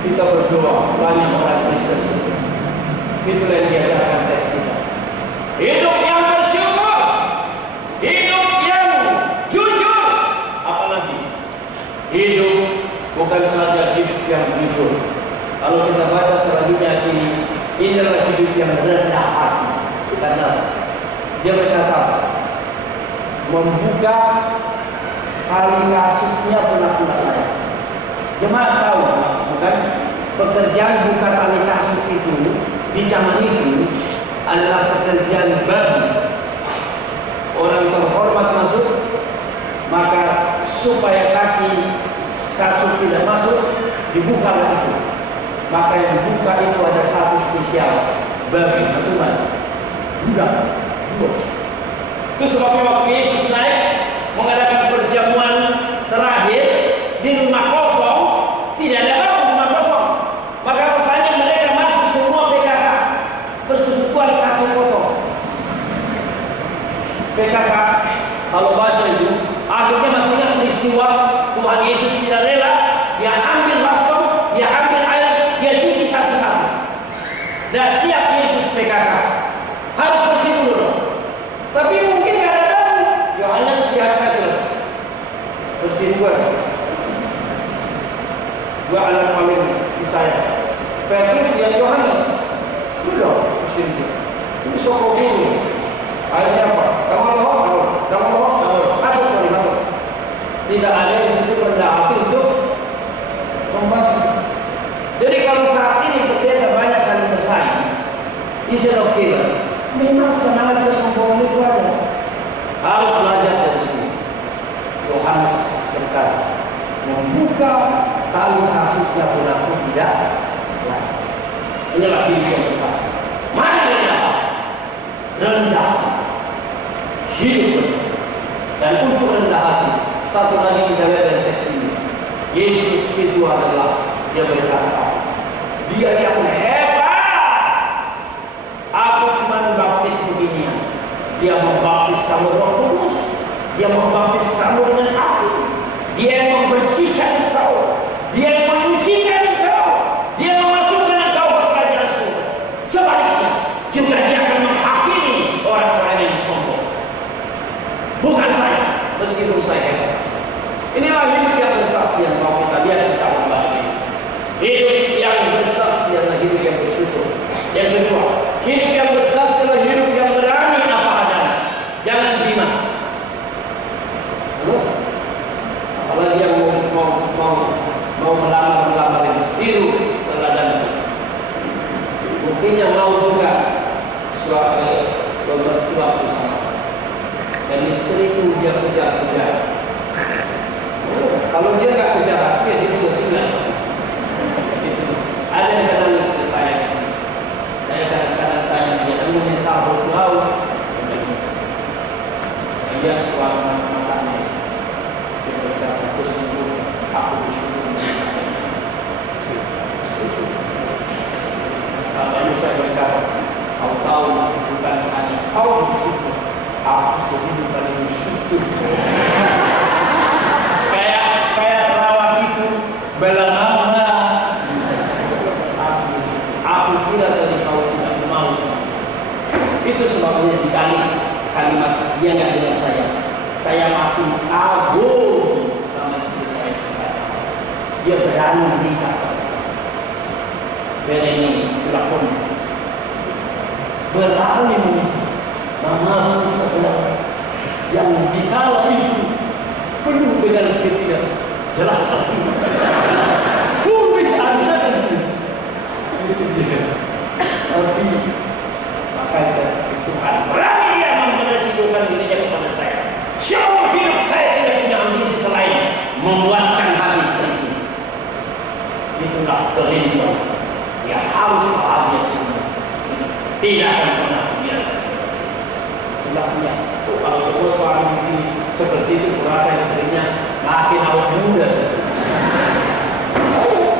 Kita berdoa, banyak orang Kristen seperti itu. Itulah yang diajarkan tes kita. Hidup yang bersyukur, hidup yang jujur, apalagi hidup bukan saja hidup yang jujur. Kalau kita baca selanjutnya ini adalah hidup yang rendah hati. Karena dia berkata, membuka tali kasutnya benar-benar layak. Jemaat tahu, bukan? Pekerjaan buka tali kasut itu di zaman itu adalah pekerjaan bagi orang terhormat masuk, maka supaya kaki kasut tidak masuk, dibuka itu. Maka yang dibuka itu ada satu spesial bagi Tuhan, budak, bos. Itu sebabnya waktu Yesus naik mengadakan perjamuan terakhir di rumah kosong, tidak ada orang di rumah kosong. Maka rupanya mereka masuk semua PKK, persekutuan kaki kotor. PKK, kalau baca itu, akhirnya masih ingat peristiwa Tuhan Yesus tidak rela, dia ambil baskom, dia ambil air, dia cuci satu-satu. Dan siap Yesus PKK, harus bersih dulu dong. Tapi mungkin kadang-kadang Yohanes lihat aja, bersih gue anak paling di saya. Petrus lihat Yohanes, udah bersih gue. Ini sokong dulu. Akhirnya apa? Kamu loh, masuk. Tidak ada yang cukup rendah hati untuk membasuh. Jadi kalau saat ini berbeda banyak saling bersaing, memang semangat kesombongan itu ada. Harus belajar dari sini. Yohanes berkata, membuka tali kasutnya pun aku tidak layak. Inilah hidup yang bersaksi. Mari rendah, hidup rendah. Dan untuk rendah hati, satu lagi kita lihat dari teks ini. Yesus itu adalah, dia berkata, dia yang hebat. Aku cuma membaptis beginian. Dia membaptis kamu Roh Kudus. Dia membaptis kamu dengan api. Dia yang membersihkan engkau. Dia yang menyucikan engkau. Dia memasukkan engkau ke kerajaan surga. Sebaliknya, juga dia akan menghakimi orang-orang yang sombong. Bukan saya, meskipun saya hebat. Inilah hidup yang bersaksi yang mau kita lihat di tahun baru ini. Hidup yang bersaksi adalah hidup yang bersyukur. Yang kedua, hidup yang bersaksi adalah hidup yang berani apa adanya. Jangan bimas. Apalagi yang mau melamar ini, tiru teladan. Buktinya mau juga suatu bermertua bersama. Dan istriku dia kejar-kejar. Kalau dia nggak kejar aku, ya dia sudah tinggal. Ada yang kenal istri saya di sini. Saya kadang-kadang tanya dia, kamu menyesal berlaut? Dia keluar matanya. Dia berkata, sesungguhnya aku bersyukur. Lalu saya berkata, kau tahu bukan hanya kau bersyukur, aku sendiri paling bersyukur. kira tadi kau tidak mau sama. Itu sebabnya di kalimat dia nggak dengan saya makin kagum sama istri saya. Dia berani menikah sama saya. Berani dilakon, berani menikah. Mamaku segala yang dikala itu penuh dengan ketidakjelasan, full with uncertainties. Itu dia. Tapi maka saya Tuhan berani dia mempersiapkan dirinya kepada saya. Seumur hidup saya tidak punya ambisi selain memuaskan hati istriku. Itulah kerinduan. Dia harus bahagia semua. Tidak akan pernah biarkan. Sebabnya, kalau sebuah suami di sini seperti itu, kurasa istrinya makin awet muda saja.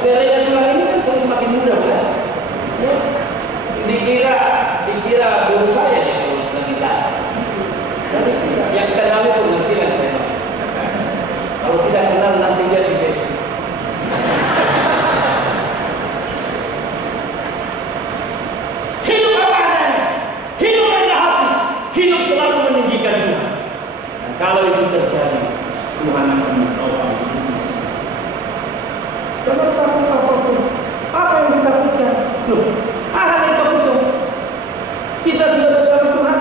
Berenya tulang ini kan terus makin muda, kan? Ya. Dikira baru saya ya kalau lagi jalan. Jadi yang kenal itu ngerti kan saya. Kalau tidak kenal nanti lihat di Facebook. Hidup apa adanya, hidup rendah hati, hidup selalu meninggikan Tuhan. Dan kalau itu terjadi, Tuhan akan menopang hidup kita. Jangan takut apapun. Apa yang ditakutkan? Loh, hal itu betul. Kita sudah bersama Tuhan.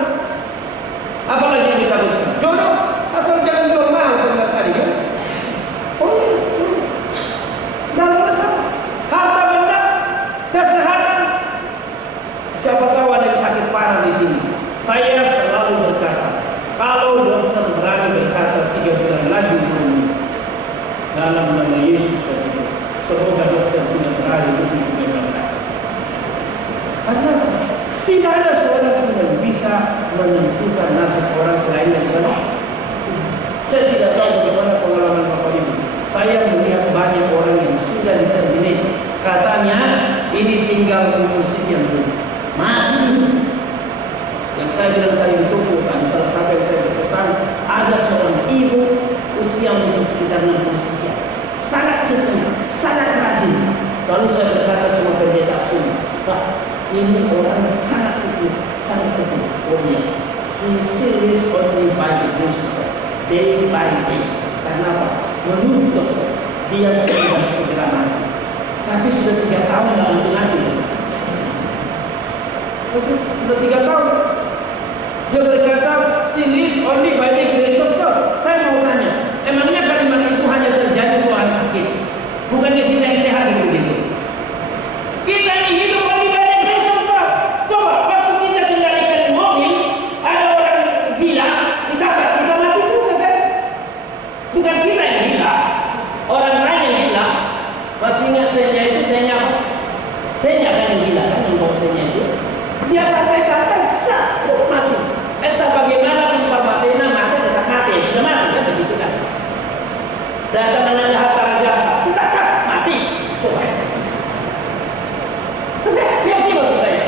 Apalagi yang ditakutkan? Jodoh, asal jangan jual mahal sebentar tadi kan? Oh iya, tidak ada masalah. Harta benda, kesehatan. Siapa tahu ada yang sakit parah di sini. Saya selalu berkata, kalau dokter berani berkata 3 bulan lagi menunggu, dalam nama Yesus saya berdoa, semoga dokter tidak berani lebih 3 bulan lagi. Karena tidak ada seorang pun yang bisa menentukan nasib orang selain daripada saya tidak tahu bagaimana pengalaman Bapak Ibu. Saya melihat banyak orang yang sudah diterminate. Katanya ini tinggal umur sekian dulu. Masih. Yang saya bilang tadi itu bukan salah satu yang saya berpesan. Ada seorang ibu usia mungkin sekitar 60 sekian. Sangat setia, sangat rajin. Lalu saya berkata sama pendeta semua, Pak, ini orang sangat setia, sangat teguh. Oh iya, he serious only by the grace of God, day by day. Karena apa? Menurut dokter, dia sudah segera mati. Tapi sudah 3 tahun nggak mati-mati. Oke, sudah 3 tahun. Dia berkata, serious only by the grace of God. Saya mau tanya, emangnya kalimat itu hanya terjadi untuk orang sakit? Bukannya kita yang sehat begitu? Kita ini hidup only by the grace of God. Coba, waktu kita kendalikan mobil, ada orang gila, ditabrak, kita mati juga kan? Bukan kita yang gila, orang lain yang gila. Masih ingat senya itu, senya apa? Senya kan yang gila kan, yang bawa senya itu. Dia santai-santai, satu mati. Entah bagaimana penyebab matinya, mati tetap mati, sudah mati kan begitu kan? Datang dengan harta rajasa, cetak mati. Coba. Terus lihat di maksud saya.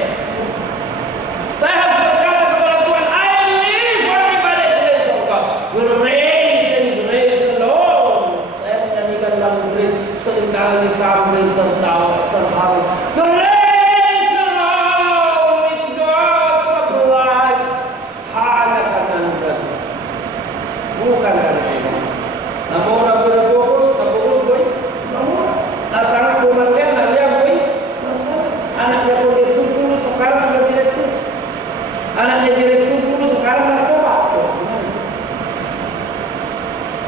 Saya harus berkata kepada Tuhan, I live only by the grace of God. Grace and grace alone. Saya menyanyikan lagu grace seringkali sambil tertawa, terharu. Grace alone, which God supplies. Hanya karena anugerah. Bukan karena iman. Namun orang berfokus, boy. Namun, nasara kumarlian, boy. Masalah. Anaknya pun direktur dulu, sekarang sudah direktur. Anaknya direktur dulu, sekarang narkoba.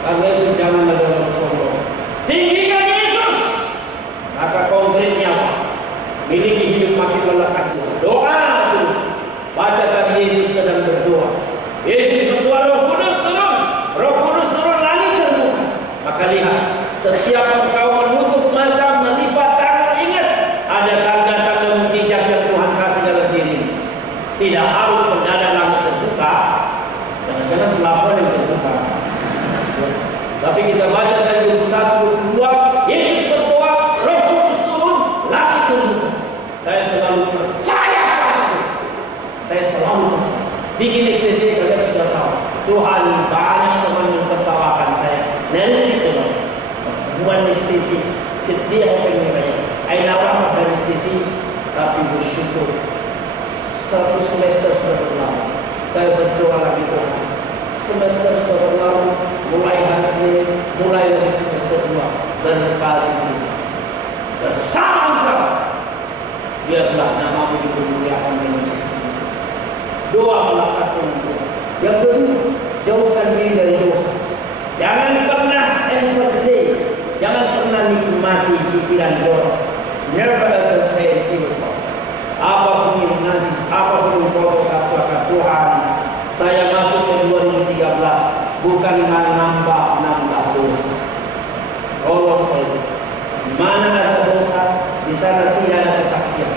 Karena itu jangan ada orang sombong. Tinggikan Yesus, maka konkretnya apa? Miliki hidup makin melekat. Doa terus. Baca tadi Yesus sedang berdoa. Yesus berdoa, Roh Kudus turun. Roh Kudus turun, langit terbuka. Maka lihat, setiap engkau menutup mata, melipat tangan, ingat ada tanda-tanda mukjizat yang Tuhan kasih dalam dirimu. Tidak harus mendadak langit terbuka, jangan-jangan plafon yang terbuka. Tapi kita baca dari 21-22, Yesus berdoa, Roh Kudus turun, langit terbuka. Saya selalu percaya pasti. Saya selalu percaya. Bikin STT kalian sudah tahu. Tuhan banyak teman yang tertawakan saya. Nanti teman, bukan STT. Setiap apa yang banyak. Aina orang dan STT Tapi bersyukur, 1 semester sudah berlalu. Saya berdoa lagi Tuhan. Semester sudah berlalu, mulai hari Senin, mulai lagi semester 2, dan kali ini bersama Engkau, biarlah namamu dipermuliakan dan disyukuri. Doa melekat dengan Tuhan. Yang kedua, jauhkan diri dari dosa. Jangan pernah entertain, jangan pernah nikmati pikiran jorok. Never entertain evil thoughts. Apapun yang najis, apapun yang kotor, kata Tuhan, saya masuk ke 2013 bukan menambah dosa. Tolong saya, di mana ada dosa, di sana tidak ada kesaksian.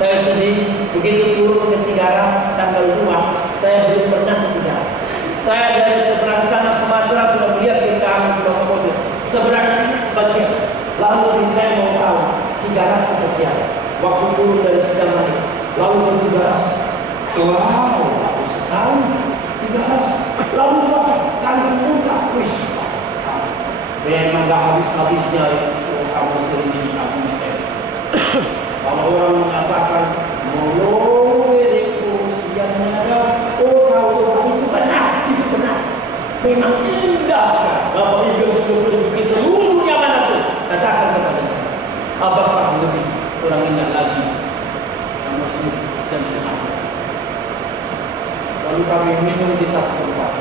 Saya sedih begitu turun ke Tigaras tanggal 2, saya belum pernah ke Tigaras. Saya dari seberang sana Sumatera sudah melihat bintang Pulau Samosir, seberang sini sebagian. Lalu saya mau tahu Tigaras seperti apa. Waktu turun dari Sidamani, lalu ke Tigaras, wow, bagus sekali Tigaras. Lalu itu apa? Tanjung Muntah, wih, bagus sekali. Memang gak habis-habisnya Pulau Samosir ini kami saya. Kalau orang mengatakan meloweriku siangnya ada, oh kau itu benar, itu benar. Memang indah sekali. Bapak Ibu sudah berpikir seluruh dunia manapun, katakan kepada saya, apakah lebih kurang indah lagi Samosir dan Sumatera? Lalu kami minum di satu tempat.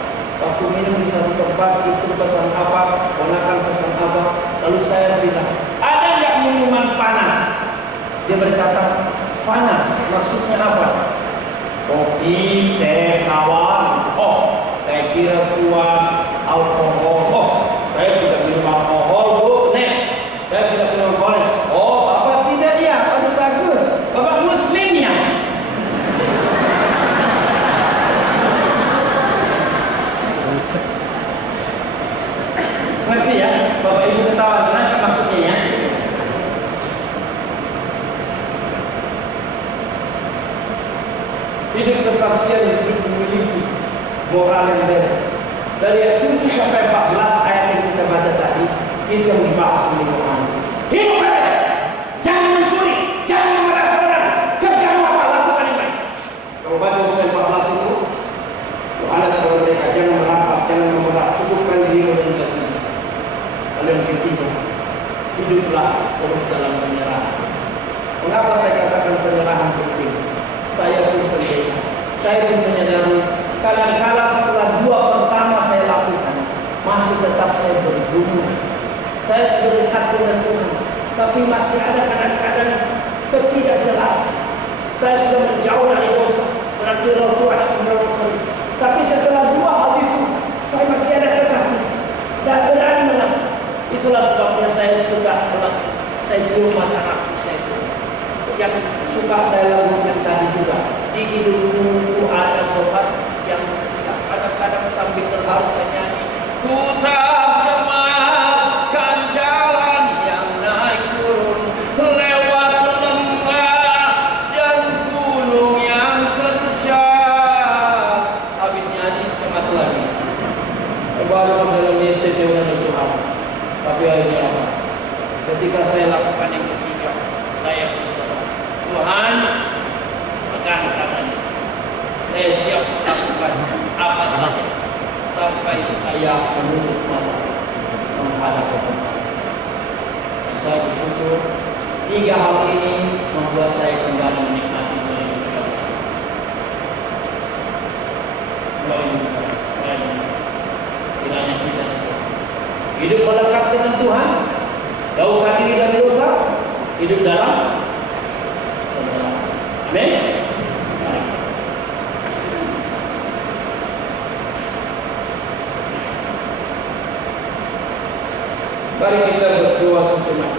Waktu minum di satu tempat, istri pesan apa, ponakan pesan apa, lalu saya bilang, ada nggak minuman panas? Dia berkata, panas, maksudnya apa? Kopi, teh, tawar. Oh, saya kira kuat, alkohol. Oh, saya tidak minum alkohol, Bu. Nek, saya tidak minum alkohol. Oh, Bapak tidak ya? Aduh, bagus. Bapak Muslim ya? Ngerti ya? Bapak Ibu ketawa, sebenarnya maksudnya ya? Hidup kesaksian hidup memiliki moral yang beres. Dari ayat 7 sampai 14 ayat yang kita baca tadi, itu yang dibahas oleh Yohanes. Hidup beres, jangan mencuri, jangan memeras orang, kerjamu apa, lakukan yang baik. Kalau baca Hosea 14 itu, Yohanes kalau mereka jangan merampas, jangan memeras, cukupkan diri dan gaji. Lalu yang ketiga, hiduplah terus dalam penyerahan. Mengapa saya katakan penyerahan penting? Saya pun pendeta. Saya pun menyadari kadang-kala setelah 2 pertama saya lakukan, masih tetap saya bergumul. Saya sudah dekat dengan Tuhan, tapi masih ada kadang-kadang ketidakjelasan. Saya sudah menjauh dari dosa, berarti roh Tuhan akan menolong. Tapi setelah 2 hal itu, saya masih ada ketakutan, tidak berani melangkah. Itulah sebabnya saya suka melangkah. Saya cium mata anakku, saya yang suka saya lakukan tadi juga. Di hidupku ada sobat yang setia. Kadang-kadang sambil terharu saya nyanyi, ku tak cemaskan jalan yang naik turun, lewat lembah dan gunung yang terjal. Habis nyanyi cemas lagi. Baru dalam istimewa dengan Tuhan. Tapi akhirnya apa? Ketika saya lakukan yang ketiga, saya berserah. Tuhan, pegang tangan. Saya siap melakukan apa saja sampai saya menutup mata menghadap Tuhan. Saya bersyukur 3 hal ini membuat saya kembali menikmati 2013. Kiranya kita hidup melekat dengan Tuhan, jauhkan diri dari dosa, hidup dalam penyerahan. Amin. Mari kita berdoa sejenak.